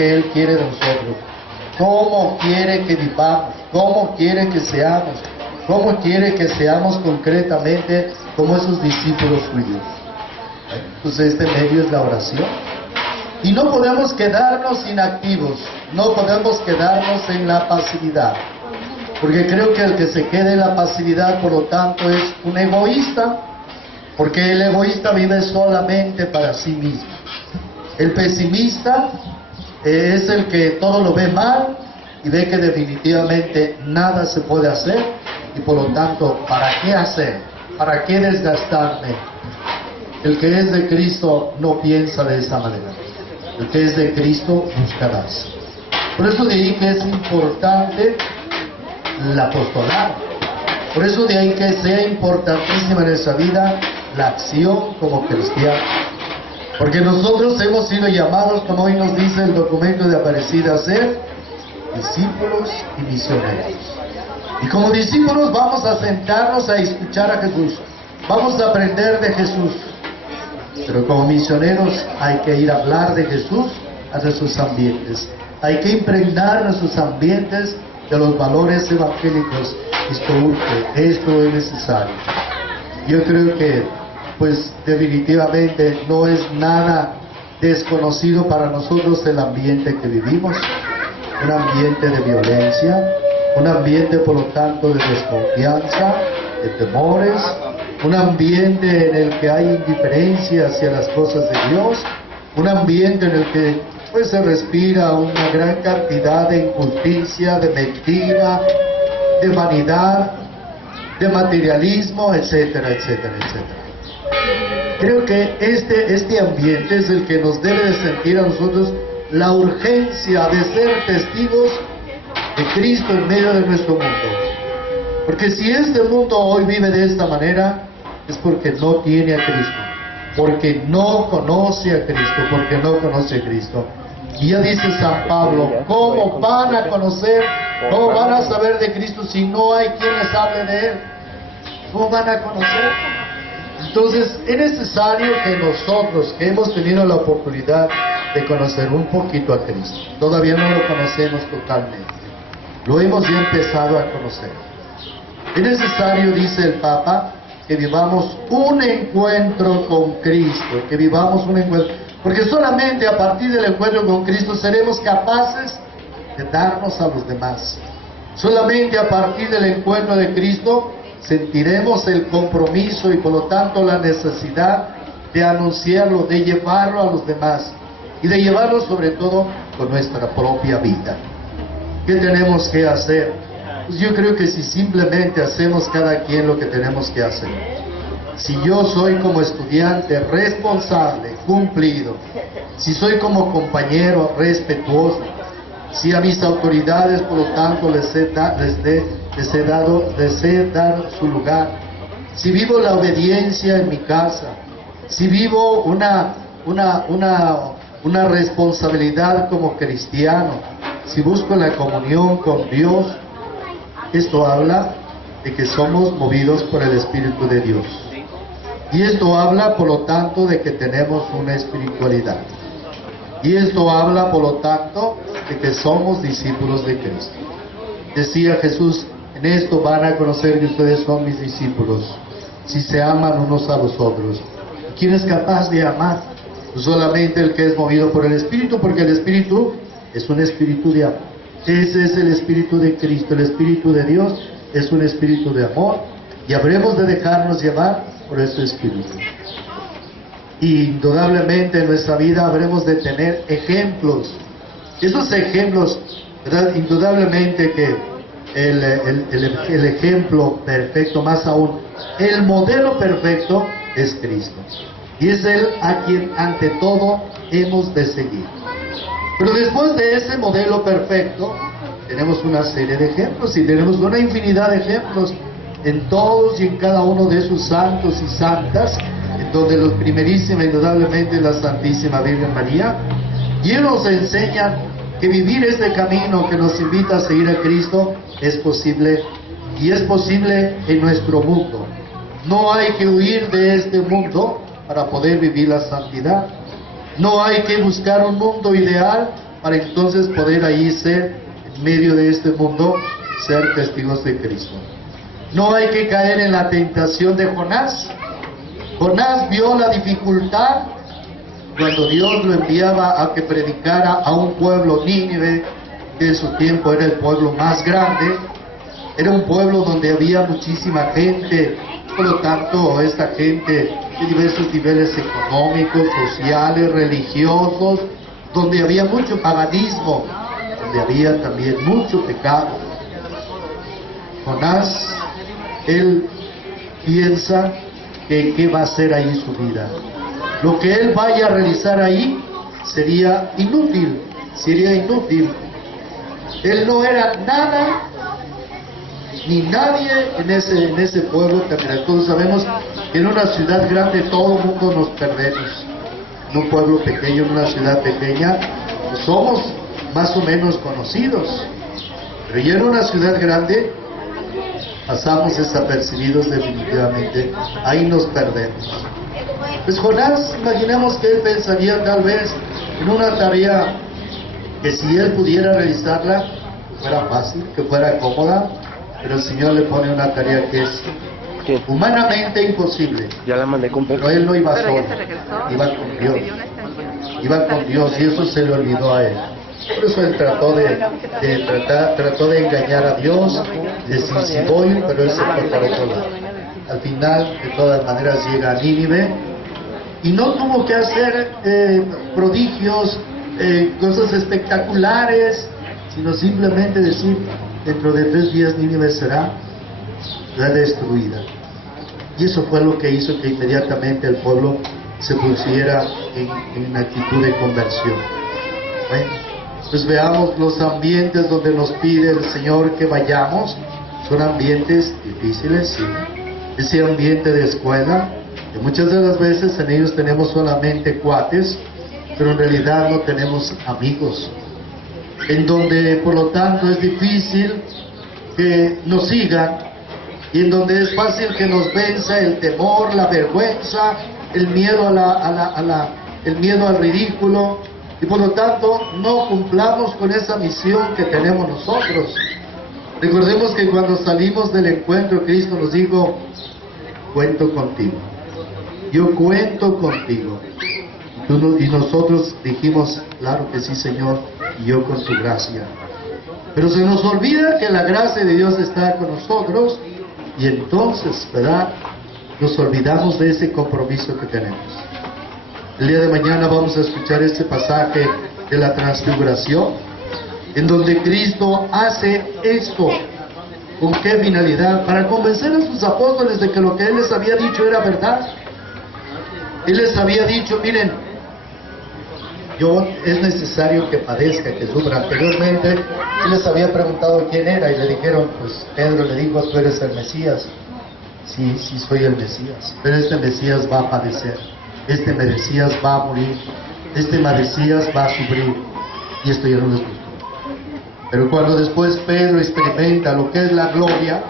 que Él quiere de nosotros, cómo quiere que vivamos, cómo quiere que seamos, cómo quiere que seamos concretamente como esos discípulos suyos. Entonces este medio es la oración. Y no podemos quedarnos inactivos, no podemos quedarnos en la pasividad. Porque creo que el que se quede en la pasividad, por lo tanto, es un egoísta, porque el egoísta vive solamente para sí mismo. El pesimista es el que todo lo ve mal y ve que definitivamente nada se puede hacer, y por lo tanto, ¿para qué hacer? ¿Para qué desgastarme? El que es de Cristo no piensa de esa manera. El que es de Cristo busca darse. Por eso de ahí que es importante el apostolado. Por eso de ahí que sea importantísima en nuestra vida la acción como cristianos. Porque nosotros hemos sido llamados, como hoy nos dice el documento de Aparecida, a ser discípulos y misioneros. Y como discípulos vamos a sentarnos a escuchar a Jesús. Vamos a aprender de Jesús. Pero como misioneros hay que ir a hablar de Jesús a nuestros ambientes. Hay que impregnar nuestros ambientes de los valores evangélicos. Esto urge, esto es necesario. Yo creo que, pues, definitivamente no es nada desconocido para nosotros el ambiente que vivimos. Un ambiente de violencia, un ambiente, por lo tanto, de desconfianza, de temores, un ambiente en el que hay indiferencia hacia las cosas de Dios, un ambiente en el que pues se respira una gran cantidad de injusticia, de mentira, de vanidad, de materialismo, etcétera, etcétera, etcétera. Creo que este ambiente es el que nos debe de sentir a nosotros la urgencia de ser testigos de Cristo en medio de nuestro mundo. Porque si este mundo hoy vive de esta manera, es porque no tiene a Cristo, porque no conoce a Cristo, porque no conoce a Cristo. Y ya dice San Pablo, ¿cómo van a conocer, cómo van a saber de Cristo si no hay quien les hable de Él? ¿Cómo van a conocer? Entonces es necesario que nosotros, que hemos tenido la oportunidad de conocer un poquito a Cristo, todavía no lo conocemos totalmente, lo hemos ya empezado a conocer. Es necesario, dice el Papa, que vivamos un encuentro con Cristo, que vivamos un encuentro, porque solamente a partir del encuentro con Cristo seremos capaces de darnos a los demás. Solamente a partir del encuentro de Cristo sentiremos el compromiso y por lo tanto la necesidad de anunciarlo, de llevarlo a los demás y de llevarlo sobre todo con nuestra propia vida. ¿Qué tenemos que hacer? Pues yo creo que si simplemente hacemos cada quien lo que tenemos que hacer, si yo soy como estudiante responsable, cumplido, si soy como compañero respetuoso, si a mis autoridades por lo tanto les he dado su lugar, si vivo la obediencia en mi casa, si vivo una responsabilidad como cristiano, si busco la comunión con Dios, esto habla de que somos movidos por el Espíritu de Dios. Y esto habla, por lo tanto, de que tenemos una espiritualidad. Y esto habla, por lo tanto, de que somos discípulos de Cristo. Decía Jesús, en esto van a conocer que ustedes son mis discípulos, si se aman unos a los otros. ¿Quién es capaz de amar? Pues solamente el que es movido por el Espíritu, porque el Espíritu es un espíritu de amor. Ese es el Espíritu de Cristo, el Espíritu de Dios es un espíritu de amor, y habremos de dejarnos llevar por ese espíritu. Y indudablemente en nuestra vida habremos de tener ejemplos. Esos ejemplos, ¿verdad? Indudablemente que el ejemplo perfecto, más aún, el modelo perfecto es Cristo. Y es Él a quien ante todo hemos de seguir. Pero después de ese modelo perfecto, tenemos una serie de ejemplos y tenemos una infinidad de ejemplos en todos y en cada uno de esos santos y santas, en donde los primerísimos indudablemente la Santísima Virgen María, y Él nos enseña que vivir este camino que nos invita a seguir a Cristo es posible, y es posible en nuestro mundo. No hay que huir de este mundo para poder vivir la santidad. No hay que buscar un mundo ideal para entonces poder ahí ser, en medio de este mundo, ser testigos de Cristo. No hay que caer en la tentación de Jonás. Jonás vio la dificultad cuando Dios lo enviaba a que predicara a un pueblo, Nínive, que en su tiempo era el pueblo más grande. Era un pueblo donde había muchísima gente, por lo tanto esta gente de diversos niveles económicos, sociales, religiosos, donde había mucho paganismo, donde había también mucho pecado. Jonás, él piensa que qué va a hacer ahí su vida. Lo que él vaya a realizar ahí sería inútil, Él no era nada ni nadie en ese pueblo tan grande. Todos sabemos que en una ciudad grande todo el mundo nos perdemos. En un pueblo pequeño, en una ciudad pequeña, pues somos más o menos conocidos. Pero ya en una ciudad grande pasamos desapercibidos definitivamente. Ahí nos perdemos. Pues Jonás, imaginemos que él pensaría tal vez en una tarea que si él pudiera realizarla fuera fácil, que fuera cómoda, pero el Señor le pone una tarea que es humanamente imposible. Ya la mandé con pero él no iba solo, iba con Dios. Iba con Dios y eso se le olvidó a él. Por eso él trató de engañar a Dios, de decir sí voy, pero él se fue para otro lado. Al final, de todas maneras, llega a Nínive y no tuvo que hacer prodigios, cosas espectaculares, sino simplemente decir: dentro de 3 días Nínive será destruida. Y eso fue lo que hizo que inmediatamente el pueblo se pusiera en actitud de conversión. Bueno, pues veamos los ambientes donde nos pide el Señor que vayamos. Son ambientes difíciles, sí. Ese ambiente de escuela, que muchas de las veces en ellos tenemos solamente cuates, pero en realidad no tenemos amigos. En donde por lo tanto es difícil que nos sigan, y en donde es fácil que nos venza el temor, la vergüenza, el miedo el miedo al ridículo, y por lo tanto no cumplamos con esa misión que tenemos nosotros. Recordemos que cuando salimos del encuentro, Cristo nos dijo: cuento contigo, yo cuento contigo. Y nosotros dijimos: claro que sí, Señor, y yo con tu gracia. Pero se nos olvida que la gracia de Dios está con nosotros, y entonces, ¿verdad?, nos olvidamos de ese compromiso que tenemos. El día de mañana vamos a escuchar este pasaje de la transfiguración, en donde Cristo hace esto. ¿Con qué finalidad? Para convencer a sus apóstoles de que lo que Él les había dicho era verdad. Él les había dicho: miren, es necesario que padezca, que sufra. Anteriormente Él les había preguntado quién era, y le dijeron, pues Pedro le dijo: tú eres el Mesías. Sí, sí soy el Mesías, pero este Mesías va a padecer, este Mesías va a morir, este Mesías va a sufrir, y esto ya no les gustó. Pero cuando después Pedro experimenta lo que es la gloria,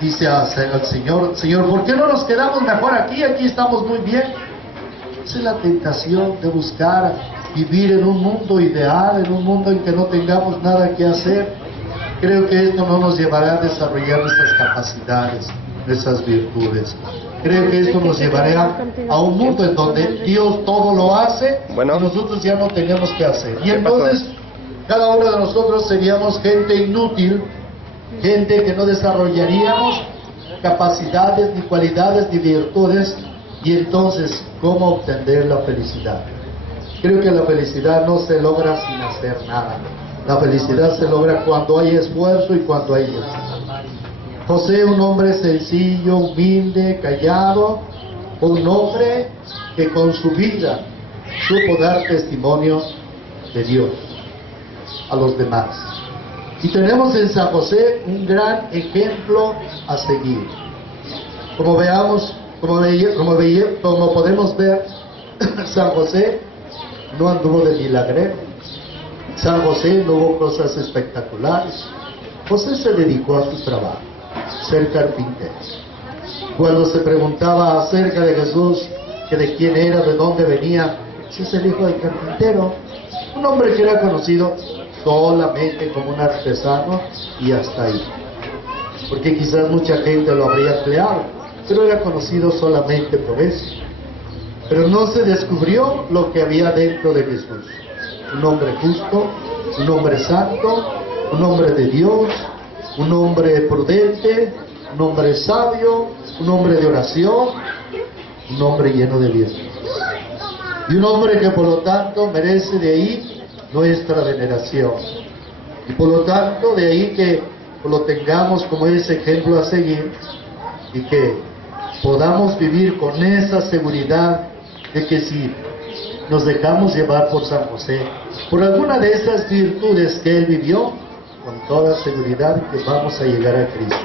dice al Señor: Señor, ¿por qué no nos quedamos mejor aquí? Aquí estamos muy bien. Esa es la tentación de buscar vivir en un mundo ideal, en un mundo en que no tengamos nada que hacer. Creo que esto no nos llevará a desarrollar nuestras capacidades, nuestras virtudes. Creo que esto nos llevará a un mundo en donde Dios todo lo hace, y nosotros ya no tenemos que hacer. Y entonces cada uno de nosotros seríamos gente inútil, gente que no desarrollaríamos capacidades, ni cualidades, ni virtudes. Y entonces, ¿cómo obtener la felicidad? Creo que la felicidad no se logra sin hacer nada. La felicidad se logra cuando hay esfuerzo y cuando hay deseo. José, un hombre sencillo, humilde, callado, un hombre que con su vida supo dar testimonio de Dios a los demás. Y tenemos en San José un gran ejemplo a seguir. Como podemos ver, San José no anduvo de milagrero. San José no hubo cosas espectaculares. José se dedicó a su trabajo, ser carpintero. Cuando se preguntaba acerca de Jesús, que de quién era, de dónde venía, si es el hijo del carpintero. Un hombre que era conocido solamente como un artesano y hasta ahí. Porque quizás mucha gente lo habría empleado, pero era conocido solamente por eso. Pero no se descubrió lo que había dentro de Jesús. Un hombre justo, un hombre santo, un hombre de Dios, un hombre prudente, un hombre sabio, un hombre de oración, un hombre lleno de virtud. Y un hombre que por lo tanto merece de ahí nuestra veneración. Y por lo tanto de ahí que lo tengamos como ese ejemplo a seguir y que podamos vivir con esa seguridad de que si nos dejamos llevar por San José, por alguna de esas virtudes que él vivió, con toda seguridad que vamos a llegar a Cristo.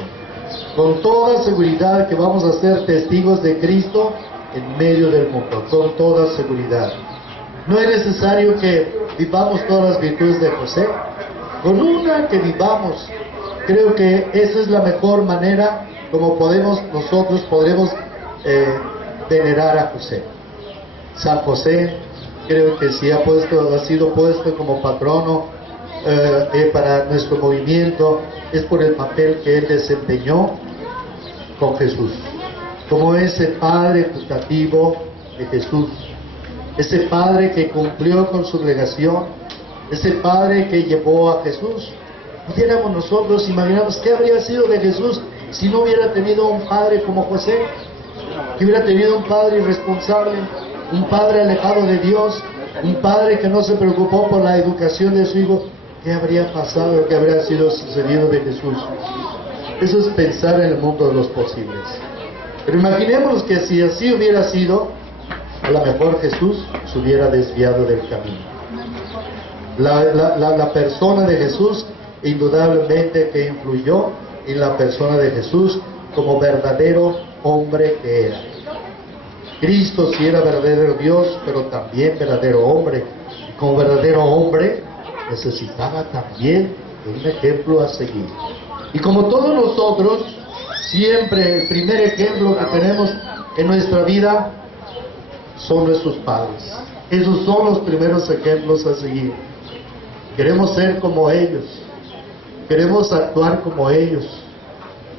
Con toda seguridad que vamos a ser testigos de Cristo en medio del mundo, con toda seguridad. No es necesario que vivamos todas las virtudes de José, con una que vivamos, creo que esa es la mejor manera como nosotros podremos venerar a José. San José, creo que sí ha sido puesto como patrono para nuestro movimiento, es por el papel que él desempeñó con Jesús, como ese padre putativo de Jesús, ese padre que cumplió con su obligación, ese padre que llevó a Jesús. Pudiéramos nosotros imaginamos qué habría sido de Jesús si no hubiera tenido un padre como José, que hubiera tenido un padre irresponsable, un padre alejado de Dios, un padre que no se preocupó por la educación de su hijo. ¿Qué habría pasado? ¿Qué habría sido sucedido de Jesús? Eso es pensar en el mundo de los posibles. Pero imaginemos que si así hubiera sido, a lo mejor Jesús se hubiera desviado del camino. La persona de Jesús indudablemente que influyó en la persona de Jesús como verdadero hombre que era. Cristo sí era verdadero Dios, pero también verdadero hombre. Como verdadero hombre necesitaba también un ejemplo a seguir. Y como todos nosotros, siempre el primer ejemplo que tenemos en nuestra vida son nuestros padres. Esos son los primeros ejemplos a seguir. Queremos ser como ellos, queremos actuar como ellos,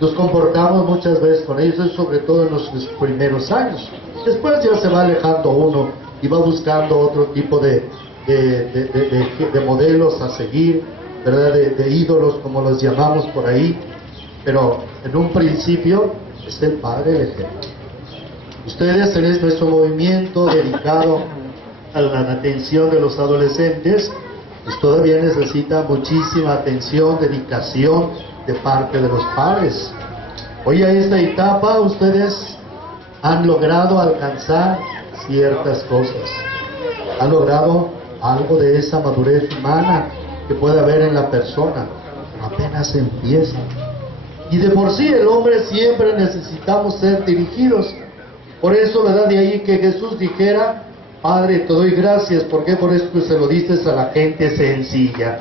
nos comportamos muchas veces con ellos, sobre todo en los primeros años. Después ya se va alejando uno y va buscando otro tipo de modelos a seguir, ¿verdad? De ídolos, como los llamamos por ahí. Pero en un principio es el Padre el ejemplo. Ustedes en nuestro movimiento dedicado a la atención de los adolescentes, pues todavía necesita muchísima atención, dedicación de parte de los padres. Hoy a esta etapa ustedes han logrado alcanzar ciertas cosas, han logrado algo de esa madurez humana que puede haber en la persona, apenas empieza. Y de por sí el hombre siempre necesitamos ser dirigidos. Por eso, ¿verdad? De ahí que Jesús dijera: Padre, te doy gracias, porque por esto se lo dices a la gente sencilla,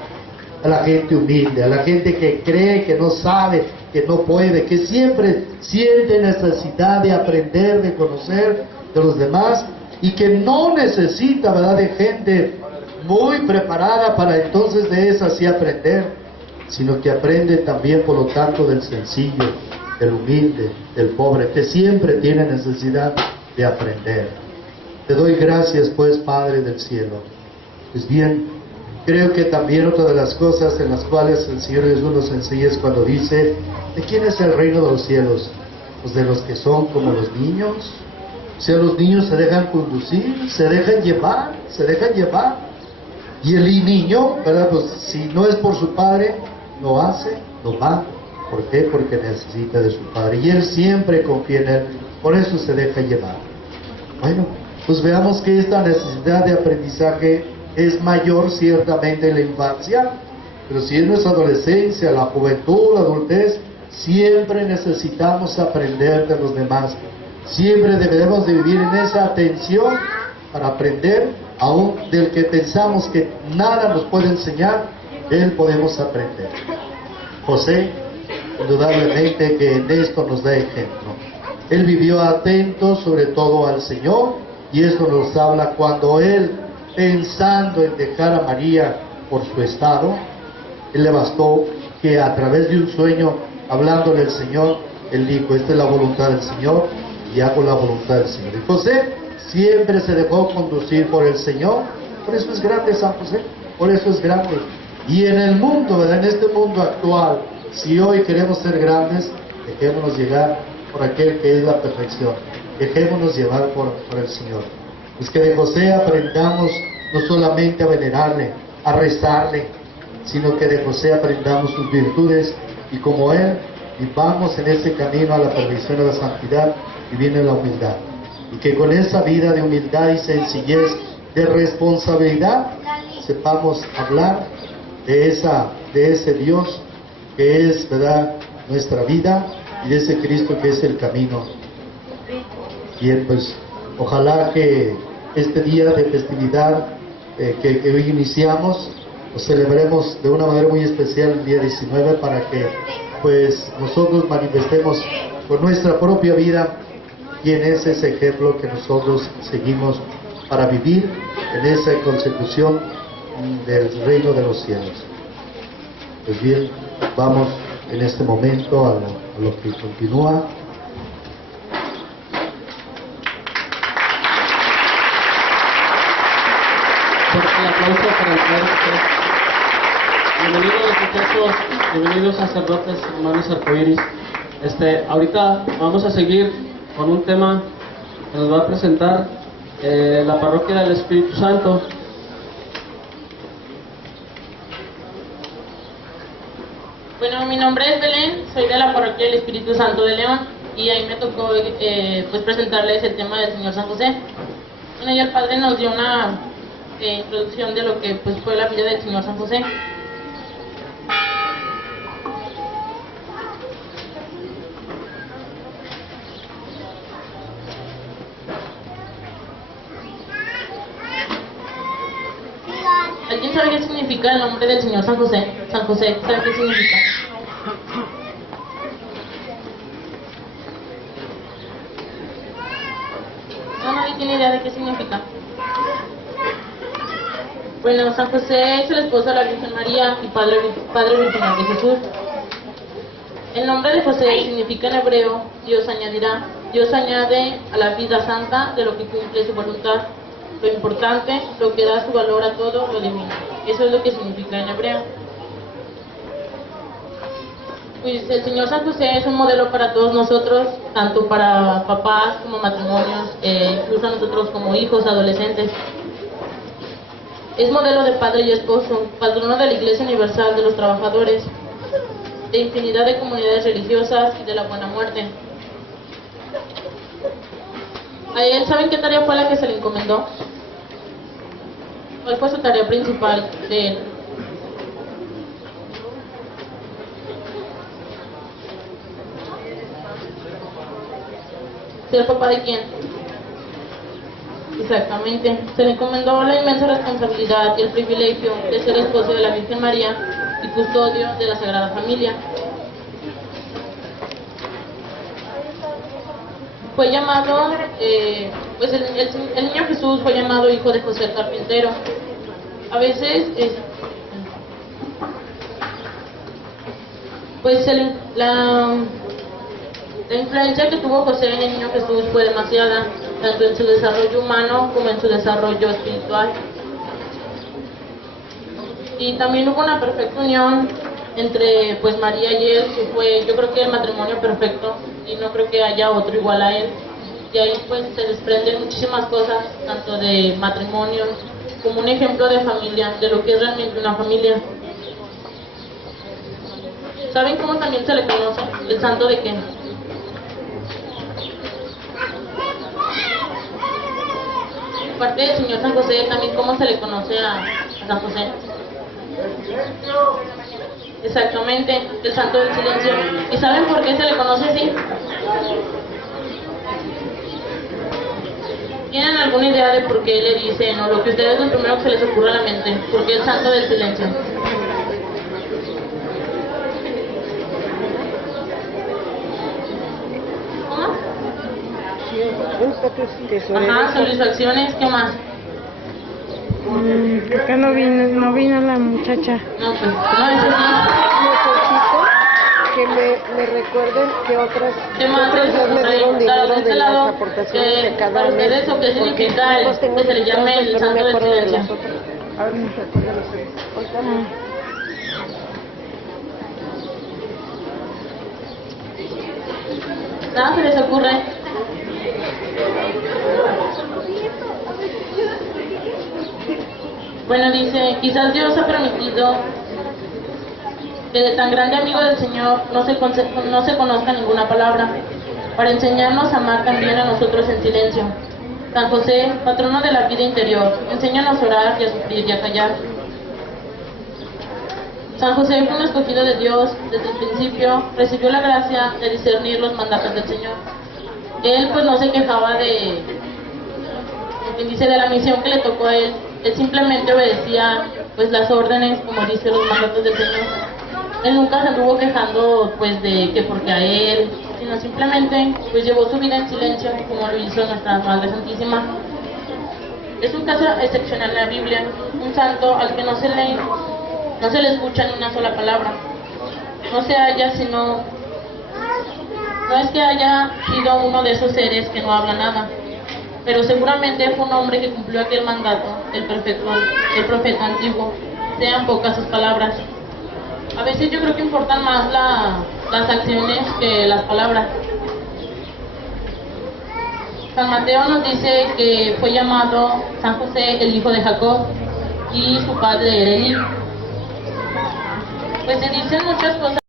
a la gente humilde, a la gente que cree, que no sabe, que no puede, que siempre siente necesidad de aprender, de conocer de los demás, y que no necesita, ¿verdad?, de gente muy preparada para entonces de esa sí aprender, sino que aprende también, por lo tanto, del sencillo, del humilde, del pobre, que siempre tiene necesidad de aprender. Te doy gracias, pues, Padre del cielo. Pues bien, creo que también otra de las cosas en las cuales el Señor Jesús nos enseña es cuando dice: ¿de quién es el reino de los cielos? Pues de los que son como los niños. O sea, los niños se dejan conducir, se dejan llevar. Y el niño, ¿verdad?, pues si no es por su padre, no hace, no va. ¿Por qué? Porque necesita de su padre. Y él siempre confía en él, por eso se deja llevar. Bueno, pues veamos que esta necesidad de aprendizaje es mayor ciertamente en la infancia, pero si es nuestra adolescencia, la juventud, la adultez, siempre necesitamos aprender de los demás. Siempre debemos de vivir en esa atención para aprender, aún del que pensamos que nada nos puede enseñar, de él podemos aprender. José, indudablemente que en esto nos da ejemplo. Él vivió atento sobre todo al Señor, y esto nos habla cuando él pensando en dejar a María por su estado, él le bastó que a través de un sueño, hablándole al Señor, él dijo, esta es la voluntad del Señor y hago la voluntad del Señor. Y José siempre se dejó conducir por el Señor, por eso es grande San José, por eso es grande. Y en el mundo, ¿verdad? En este mundo actual, si hoy queremos ser grandes, dejémonos llegar por aquel que es la perfección, dejémonos llevar por el Señor. Pues que de José aprendamos no solamente a venerarle, a rezarle, sino que de José aprendamos sus virtudes y como él vivamos en ese camino a la perfección de la santidad y viene la humildad. Y que con esa vida de humildad y sencillez, de responsabilidad, sepamos hablar de ese Dios que es, ¿verdad?, nuestra vida y de ese Cristo que es el camino. Bien, pues ojalá que este día de festividad que hoy iniciamos, lo celebremos de una manera muy especial el día 19 para que pues nosotros manifestemos con nuestra propia vida quién es ese ejemplo que nosotros seguimos para vivir en esa consecución del reino de los cielos. Pues bien, vamos en este momento a lo que continúa. El aplauso para el Padre. Bienvenidos muchachos, bienvenidos sacerdotes, hermanos arcoíris. Ahorita vamos a seguir con un tema que nos va a presentar la Parroquia del Espíritu Santo. Bueno, mi nombre es Belén, soy de la Parroquia del Espíritu Santo de León y ahí me tocó pues presentarles el tema del Señor San José. Bueno, ya el Padre nos dio una introducción de lo que pues fue la vida del Señor San José. ¿Alguien sabe qué significa el nombre del Señor San José? San José, ¿sabe qué significa? No, nadie tiene idea de qué significa. Bueno, San José es el esposo de la Virgen María y padre virginal de Jesús. El nombre de José significa en hebreo, Dios añadirá. Dios añade a la vida santa de lo que cumple su voluntad. Lo importante, lo que da su valor a todo lo divino. Eso es lo que significa en hebreo. Pues el Señor San José es un modelo para todos nosotros, tanto para papás como matrimonios, incluso nosotros como hijos, adolescentes. Es modelo de padre y esposo, patrono de la Iglesia Universal de los Trabajadores, de infinidad de comunidades religiosas y de la buena muerte. ¿A él saben qué tarea fue la que se le encomendó? ¿Cuál fue su tarea principal de él? ¿Ser papá de quién? Exactamente. Se le encomendó la inmensa responsabilidad y el privilegio de ser esposo de la Virgen María y custodio de la Sagrada Familia. Fue llamado, pues el niño Jesús fue llamado hijo de José el carpintero. A veces, pues la influencia que tuvo José en el niño Jesús fue demasiada, tanto en su desarrollo humano como en su desarrollo espiritual. Y también hubo una perfecta unión entre pues María y él, que fue, yo creo que el matrimonio perfecto, y no creo que haya otro igual a él. Y ahí pues se desprenden muchísimas cosas, tanto de matrimonio como un ejemplo de familia, de lo que es realmente una familia. ¿Saben cómo también se le conoce? ¿El santo de qué? Aparte del Señor San José, también cómo se le conoce a San José. Exactamente, el santo del silencio. ¿Y saben por qué se le conoce así? ¿Tienen alguna idea de por qué le dicen, o lo que ustedes lo primero que se les ocurre a la mente? ¿Por qué el santo del silencio? ¿Cómo? Ajá, satisfacciones, ¿qué más? ¿Por qué no vino la muchacha? No, pues, no, eso Necesito que me recuerden que otras ¿qué más es? ya me dieron Claro, dinero de este de las lado, aportaciones de cada para mes. ustedes, ¿o qué significa Porque el los tengo que se le llame el registrados, pero no santo me del acuerdo de las silencio? otras. A ver, me recuerdan ustedes. Ahorita no. Nada se les ocurre. Bueno, dice, quizás Dios ha permitido que de tan grande amigo del Señor no se conozca ninguna palabra, para enseñarnos a amar también a nosotros en silencio. San José, patrono de la vida interior, enséñanos a orar y a sufrir y a callar. San José fue un escogido de Dios desde el principio, recibió la gracia de discernir los mandatos del Señor. Él pues no se quejaba de la misión que le tocó a él. Él simplemente obedecía pues las órdenes, como dice, los mandatos del Señor. Él nunca se anduvo quejando pues de que porque a él, sino simplemente pues llevó su vida en silencio, como lo hizo nuestra Madre Santísima. Es un caso excepcional en la Biblia, un santo al que no se le escucha ni una sola palabra. No se halla sino, no es que haya sido uno de esos seres que no habla nada, pero seguramente fue un hombre que cumplió aquel mandato, el profeta antiguo, sean pocas sus palabras. A veces yo creo que importan más las acciones que las palabras. San Mateo nos dice que fue llamado San José el hijo de Jacob y su padre era Elí. Pues se dicen muchas cosas.